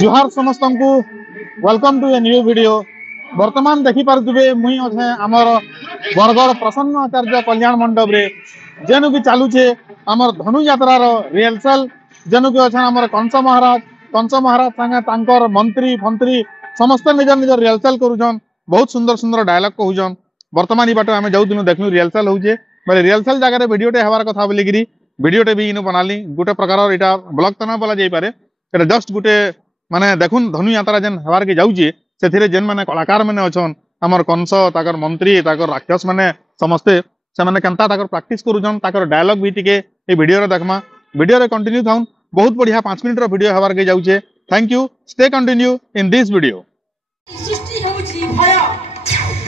जुहार समस्त को welcome to a new video. वर्तमान देखी पारे मुई अच्छे आमर बरगढ़ प्रसन्न आचार्य कल्याण मंडप रे जेनु कि चलुचे आमर धनु यात्रार रिहर्सल जेनु कि अच्छे आमर कंस महाराज संगे मंत्री फंत्री समस्त निज निज रिहर्सल करुछन। बहुत सुंदर सुंदर डायलॉग कहूछन। वर्तमान ही बाटो आम जो दिन देखलु रिहर्सल होचे बोले रिहर्सल जगह वीडियोटे हबार कथा बोलिकी वीडियोटे भी इनु बनाली। गोटे प्रकार इटा ब्लॉग तो ना बोला जाई पारे, एटा जस्ट गोटे माने देखुन धनु यात्रा जेन हबार के जाउचे से जेन माने कलाकार माने अछन हमर कंस ताकर मंत्री ताकर राक्षस माने समस्ते से माने केनता ताकर प्रैक्टिस करूछन। ताकर डायलॉग भी टिके ए वीडियो रे देखमा। वीडियो रे कंटिन्यू थाउन। बहुत बढ़िया 5 मिनिट रो वीडियो हबार के जाउचे। Thank you. Stay continue in this video. सृष्टि होउची भय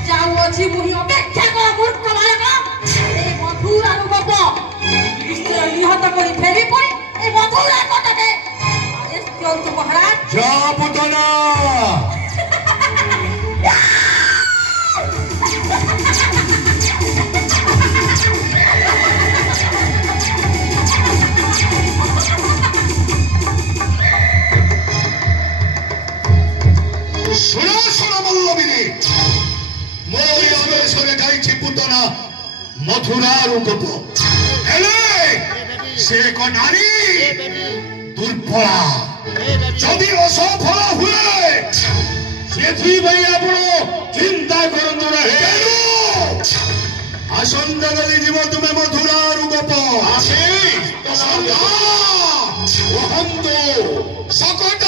जाउ अछि मुहि अपेक्षा को गुट कलाका ए मधुर अनुभव निश्चय निहत करी फेरी पई ए मधुर कटके आदेश दियंतु महाराज। जा पुतना मथुरा रूप से नारी दुर्बला जदि असफल हुए चिंता करतु रहे आसंता गली जीव तुम्हें मथुरा रूप सकट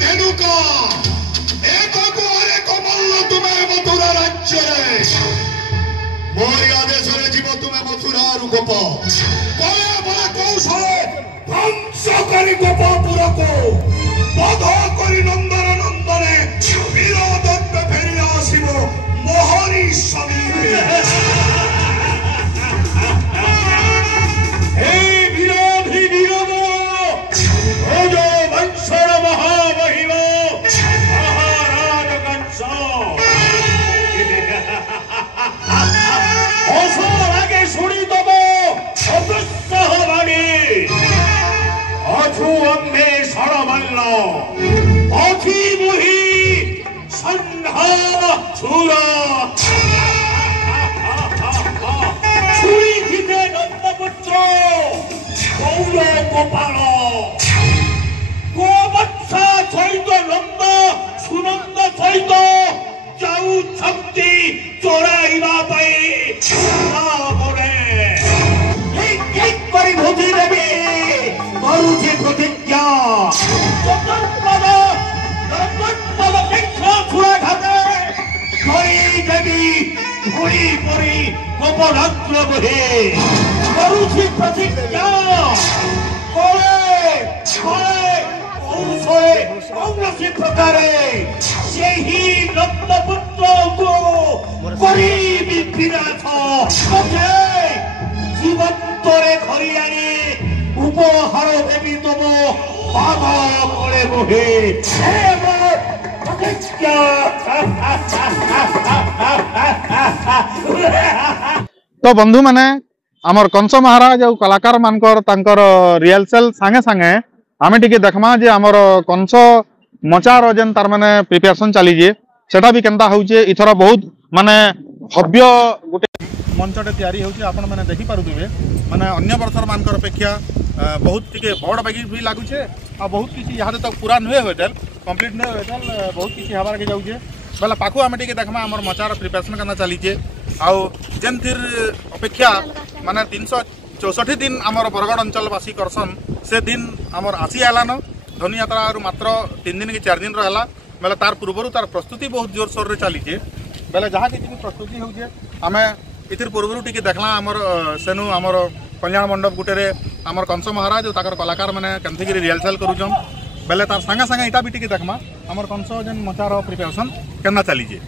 धेनुका मोरी आदेश जीव तुम्हें मथुरा गोप बड़े बड़े कौशल ध्वंस करी गोपपुर को बध करी नंदन नंदने वीरदत्त फेरी आसिब मोहरी समीपे। हे विरोधी वीरव भोजो वंशर महामहिम महाराज कंस शुणी तब अथु अंधे षड़मल्ल अखि मुहि संधान छुर छुरी थिले नंदपुत्र गौर गोपाल गोवत्सा सहित नंद सुनंद सहित जाऊछंती चोराइबा पई भूति देवी करुछि प्रतिज्ञा देवी घुड़ी परी गोपरात्र बहे करुछि प्रतिज्ञा कौनसी प्रकारे सेही नंदपुत्र को करीबी विनाश जीवंतरे धरी आनी उपहार देवी तम पाद तले बहे तो बंधु माने आमर कंस महाराज और कलाकार मानकर तांकर रिहर्सल सांगे सांगे आमे टिके देखमा जे आमर कंस मचार जेन तार माने प्रिपरेशन चली जे सेटा भी केनता होउचे। इथरा बहुत माने भव्य गोटे मंचटे तैयारी होउचे। आपण माने देखि पारुथिबे माने अन्य वर्षर मानकर अपेक्षा बहुत टिके बड़ बागी भी लागुचे आ बहुत किछि याद तक पूरा नहे होइतल कंप्लीट नहे होइतल बहुत किछि हबार के जाउचे बेला पाखु आमे टिके देखमा हमर मचार प्रिपरेशन करना चलीचे आ जेन थिर अपेक्षा माने 364 दिन हमर बरगढ़ अंचल वासी करसन से दिन हमर आसी आलान धनु यात्रा मात्र 3 दिन कि 4 दिन रहला बेला तार पूर्वरु तार प्रस्तुति बहुत जोर सोर रे चलीचे बेला जहा किछि भी प्रस्तुति होउचे आमे इतिर पूर्वरु टिके देखला हमर सेनु हमर कल्याण मंडप गुटेरे हमर कंस महाराज और ताकर कलाकार माने केनथिगिरी रिहर्सल करूछन बेले तार संगे संगे इटा भी टिके देखमा हमर कंस जेन मचार प्रिपरेशन केना चलीचे।